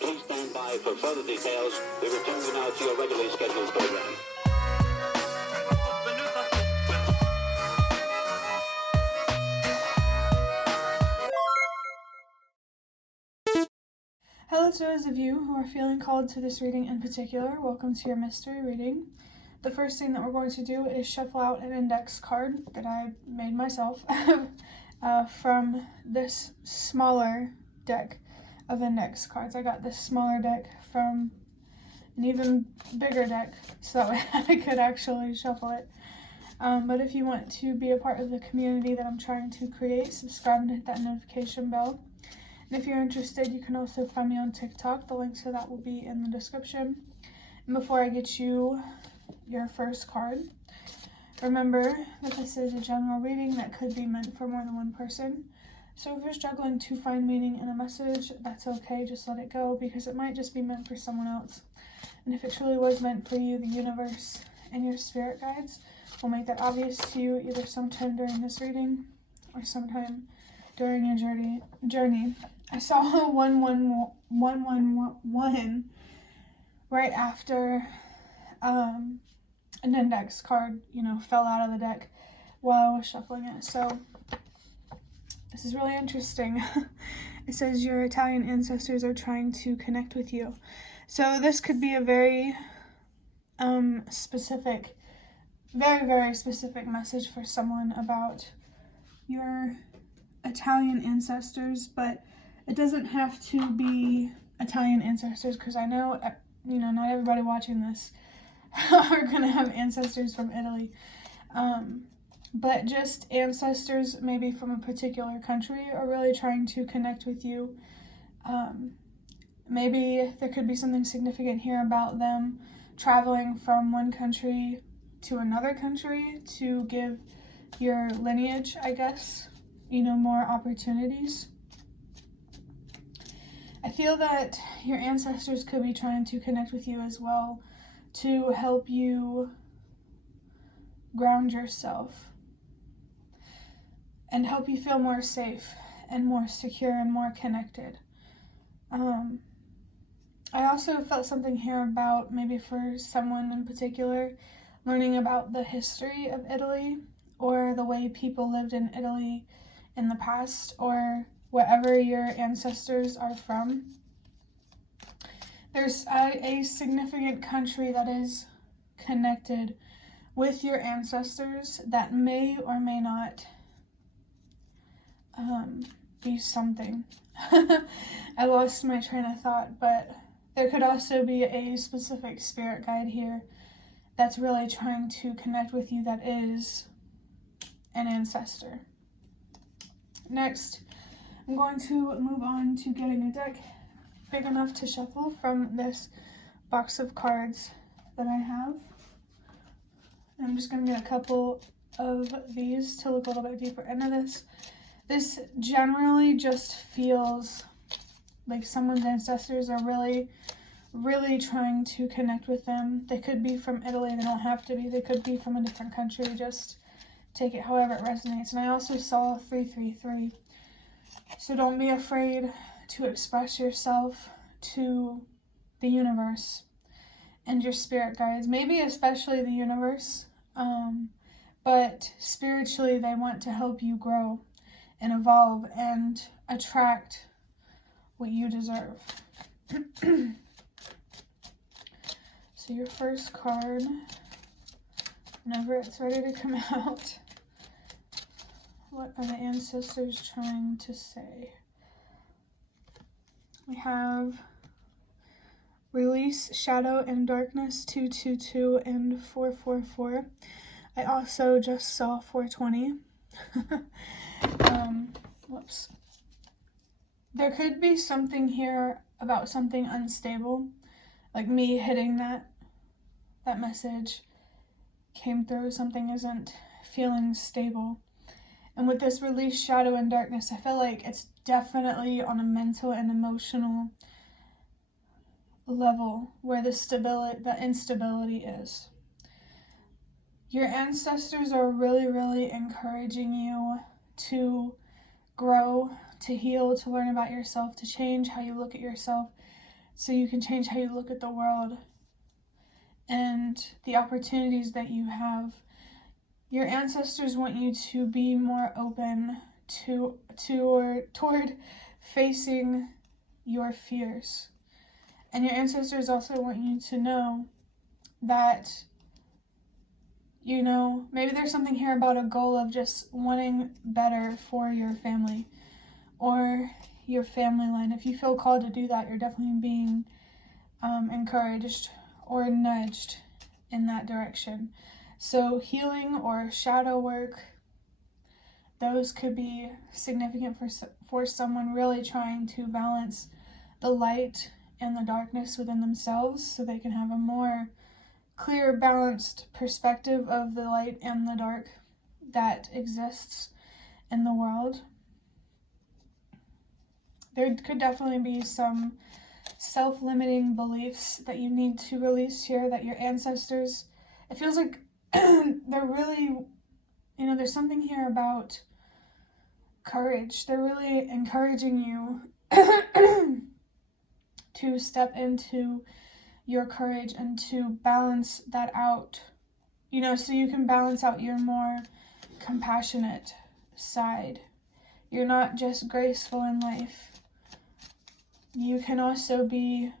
Please stand by for further details. We return you now to your regularly scheduled program. Hello to those of you who are feeling called to this reading in particular. Welcome to your mystery reading. The first thing that we're going to do is shuffle out an index card that I made myself from this smaller deck of index cards. I got this smaller deck from an even bigger deck so that way I could actually shuffle it. But if you want to be a part of the community that I'm trying to create, subscribe and hit that notification bell. And if you're interested, you can also find me on TikTok. The link to that will be in the description. And before I get you your first card, remember that this is a general reading that could be meant for more than one person. So if you're struggling to find meaning in a message, that's okay. Just let it go, because it might just be meant for someone else. And if it truly was meant for you, the universe and your spirit guides will make that obvious to you either sometime during this reading or sometime during your journey. I saw 111 right after an index card, fell out of the deck while I was shuffling it. So this is really interesting. It says your Italian ancestors are trying to connect with you. So this could be a very specific, very, very specific message for someone about your Italian ancestors, but it doesn't have to be Italian ancestors, because I know, not everybody watching this are going to have ancestors from Italy, but just ancestors maybe from a particular country are really trying to connect with you. Maybe there could be something significant here about them traveling from one country to another country to give your lineage, I guess, more opportunities. I feel that your ancestors could be trying to connect with you as well to help you ground yourself and help you feel more safe and more secure and more connected. I also felt something here about, maybe for someone in particular, learning about the history of Italy or the way people lived in Italy in the past, or wherever your ancestors are from. There's a significant country that is connected with your ancestors that may or may not be something. I lost my train of thought, but there could also be a specific spirit guide here that's really trying to connect with you that is an ancestor. Next, I'm going to move on to getting a deck big enough to shuffle from this box of cards that I have. I'm just going to get a couple of these to look a little bit deeper into this. This generally just feels like someone's ancestors are really, really trying to connect with them. They could be from Italy, they don't have to be. They could be from a different country, just take it however it resonates. And I also saw 333. So don't be afraid to express yourself to the universe and your spirit guides, maybe especially the universe, but spiritually they want to help you grow and evolve and attract what you deserve. So your first card, whenever it's ready to come out, what are the ancestors trying to say? We have release shadow and darkness, 222 and 444. I also just saw 420. Whoops. There could be something here about something unstable, like me hitting that message came through. Something isn't feeling stable. And with this release shadow and darkness, I feel like it's definitely on a mental and emotional level where the instability is. Your ancestors are really, really encouraging you to grow, to heal, to learn about yourself, to change how you look at yourself, so you can change how you look at the world and the opportunities that you have. Your ancestors want you to be more open toward facing your fears. And your ancestors also want you to know that, maybe there's something here about a goal of just wanting better for your family or your family line. If you feel called to do that, you're definitely being encouraged or nudged in that direction. So healing or shadow work, those could be significant for someone really trying to balance the light and the darkness within themselves so they can have a more clear, balanced perspective of the light and the dark that exists in the world. There could definitely be some self-limiting beliefs that you need to release here, that your ancestors, it feels like they're really, there's something here about courage. They're really encouraging you to step into your courage and to balance that out, so you can balance out your more compassionate side. You're not just graceful in life. You can also be,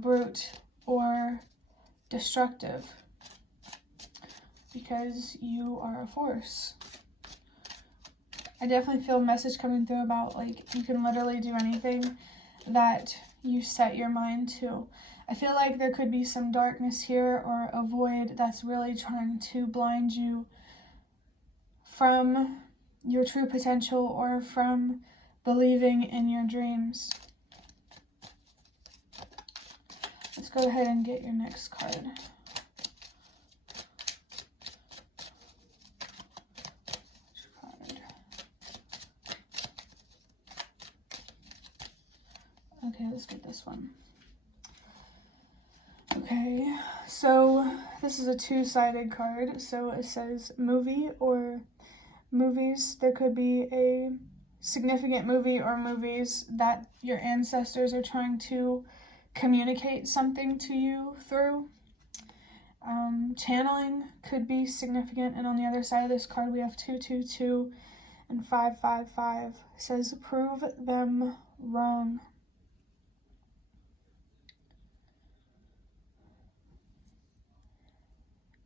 brute or destructive because you are a force. I definitely feel a message coming through about, you can literally do anything that you set your mind to. I feel like there could be some darkness here or a void that's really trying to blind you from your true potential or from believing in your dreams. Let's go ahead and get your next card. Okay, let's get this one. Okay, so this is a two-sided card. So it says movie or movies. There could be a significant movie or movies that your ancestors are trying to communicate something to you through. Channeling could be significant. And on the other side of this card, we have 222 and 555. It says prove them wrong.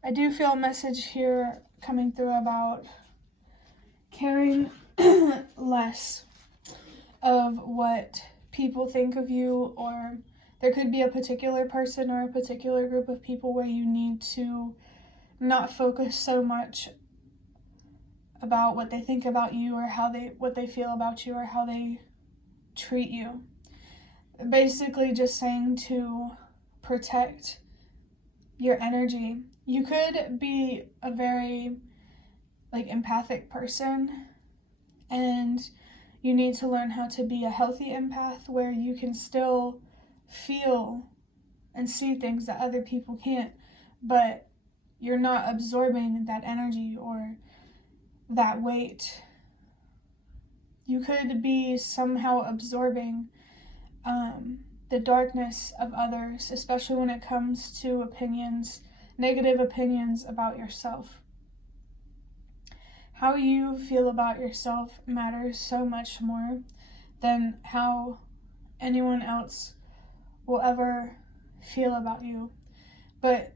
I do feel a message here coming through about caring less of what people think of you, or there could be a particular person or a particular group of people where you need to not focus so much about what they think about you or what they feel about you or how they treat you. Basically just saying to protect your energy. You could be a very empathic person, and you need to learn how to be a healthy empath where you can still feel and see things that other people can't, but you're not absorbing that energy or that weight. You could be somehow absorbing the darkness of others, especially when it comes to negative opinions about yourself. How you feel about yourself matters so much more than how anyone else will ever feel about you. But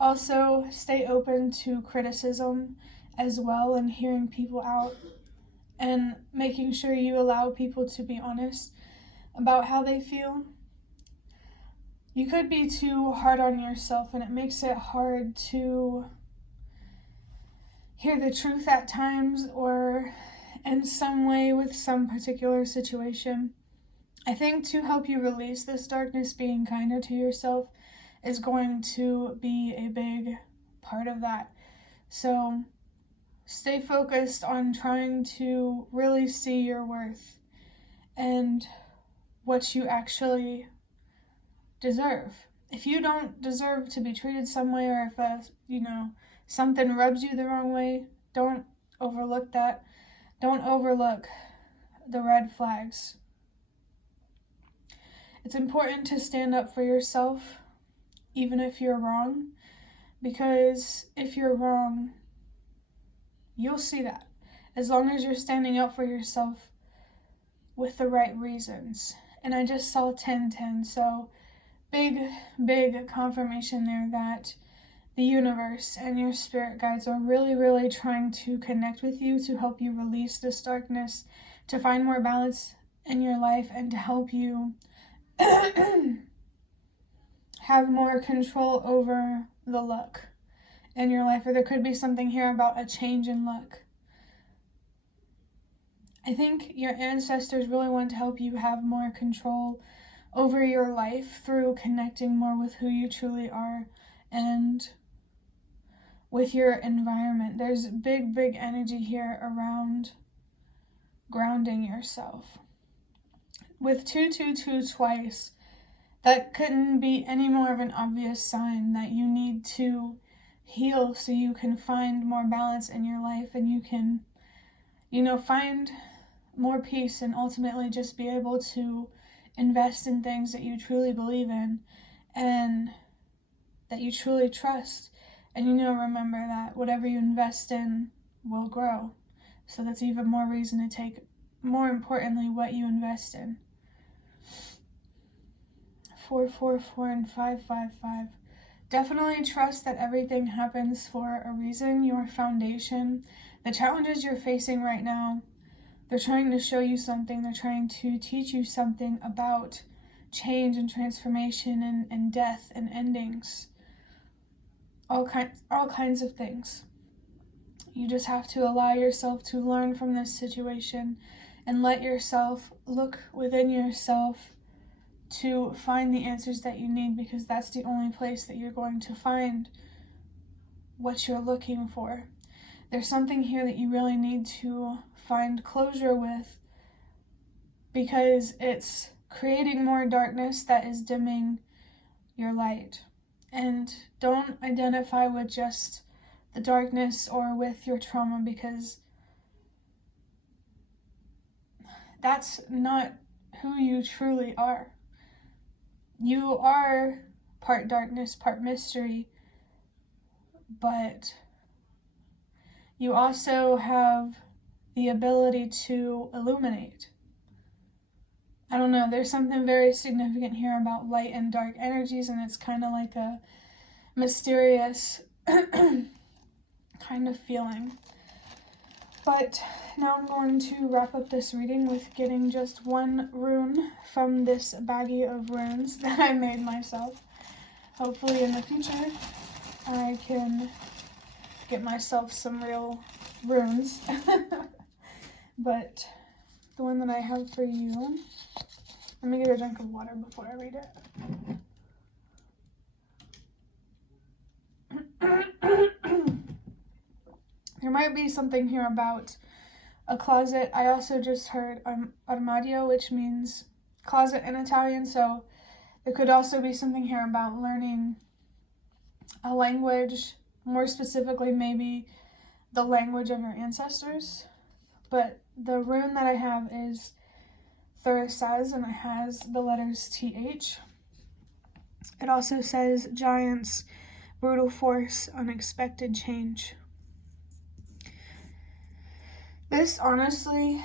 also stay open to criticism as well, and hearing people out and making sure you allow people to be honest about how they feel. You could be too hard on yourself, and it makes it hard to hear the truth at times or in some way with some particular situation. I think to help you release this darkness, being kinder to yourself is going to be a big part of that. So stay focused on trying to really see your worth and what you actually deserve. If you don't deserve to be treated some way, or if something rubs you the wrong way, don't overlook that. Don't overlook the red flags. It's important to stand up for yourself, even if you're wrong, because if you're wrong, you'll see that. As long as you're standing up for yourself with the right reasons. And I just saw 1010, so big confirmation there that the universe and your spirit guides are really trying to connect with you to help you release this darkness, to find more balance in your life, and to help you have more control over the luck in your life. Or there could be something here about a change in luck. I think your ancestors really want to help you have more control over your life through connecting more with who you truly are and with your environment. There's big energy here around grounding yourself. With 222 twice, that couldn't be any more of an obvious sign that you need to heal so you can find more balance in your life and you can, find more peace and ultimately just be able to invest in things that you truly believe in and that you truly trust. And remember that whatever you invest in will grow. So that's even more reason to take, more importantly, what you invest in. 444 and 555. Definitely trust that everything happens for a reason. Your foundation, the challenges you're facing right now, they're trying to show you something. They're trying to teach you something about change and transformation and death and endings. All kinds of things. You just have to allow yourself to learn from this situation and let yourself look within yourself to find the answers that you need, because that's the only place that you're going to find what you're looking for. There's something here that you really need to find closure with, because it's creating more darkness that is dimming your light. And don't identify with just the darkness or with your trauma, because that's not who you truly are. You are part darkness, part mystery, but you also have the ability to illuminate. I don't know, there's something very significant here about light and dark energies, and it's kind of like a mysterious kind of feeling. But now I'm going to wrap up this reading with getting just one rune from this baggie of runes that I made myself. Hopefully in the future I can get myself some real runes. But the one that I have for you, let me get a drink of water before I read it. There might be something here about a closet. I also just heard armadio, which means closet in Italian, so there could also be something here about learning a language, more specifically maybe the language of your ancestors. But the rune that I have is Thurisaz, and it has the letters TH. It also says giants, brutal force, unexpected change. This honestly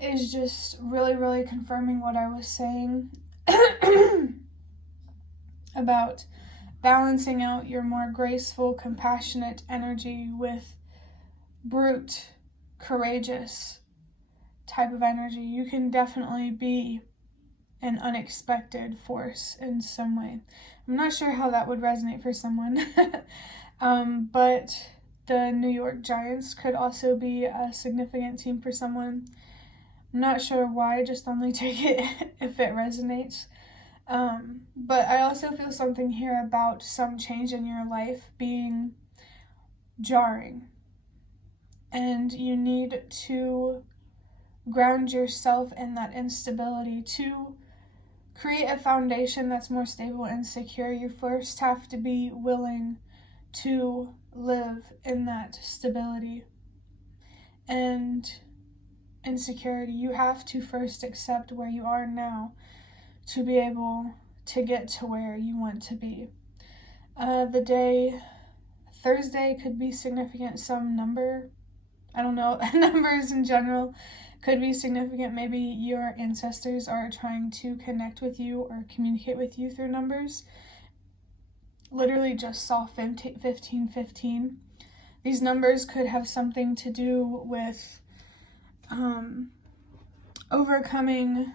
is just really confirming what I was saying about balancing out your more graceful, compassionate energy with brute, courageous type of energy. You can definitely be an unexpected force in some way. I'm not sure how that would resonate for someone, but the New York Giants could also be a significant team for someone. I'm not sure why, just only take it if it resonates. But I also feel something here about some change in your life being jarring. And you need to ground yourself in that instability. To create a foundation that's more stable and secure, you first have to be willing to live in that stability and insecurity. You have to first accept where you are now to be able to get to where you want to be. The day Thursday could be significant, some number, I don't know, numbers in general could be significant. Maybe your ancestors are trying to connect with you or communicate with you through numbers. Literally just saw 1515. These numbers could have something to do with overcoming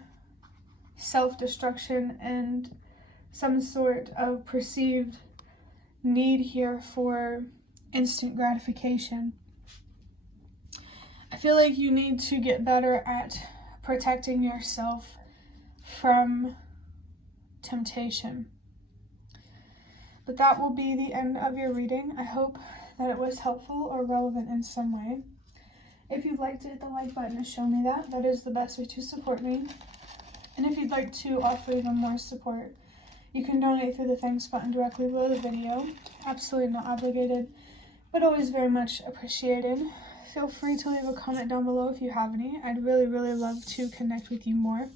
self-destruction and some sort of perceived need here for instant gratification. I feel like you need to get better at protecting yourself from temptation. But that will be the end of your reading. I hope that it was helpful or relevant in some way. If you'd like to hit the like button to show me that, that is the best way to support me. And if you'd like to offer even more support, you can donate through the thanks button directly below the video. Absolutely not obligated, but always very much appreciated. Feel free to leave a comment down below if you have any. I'd really, really love to connect with you more.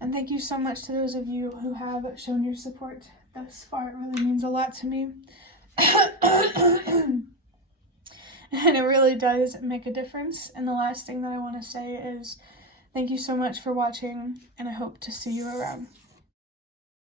And thank you so much to those of you who have shown your support thus far. It really means a lot to me. And it really does make a difference. And the last thing that I want to say is thank you so much for watching, and I hope to see you around.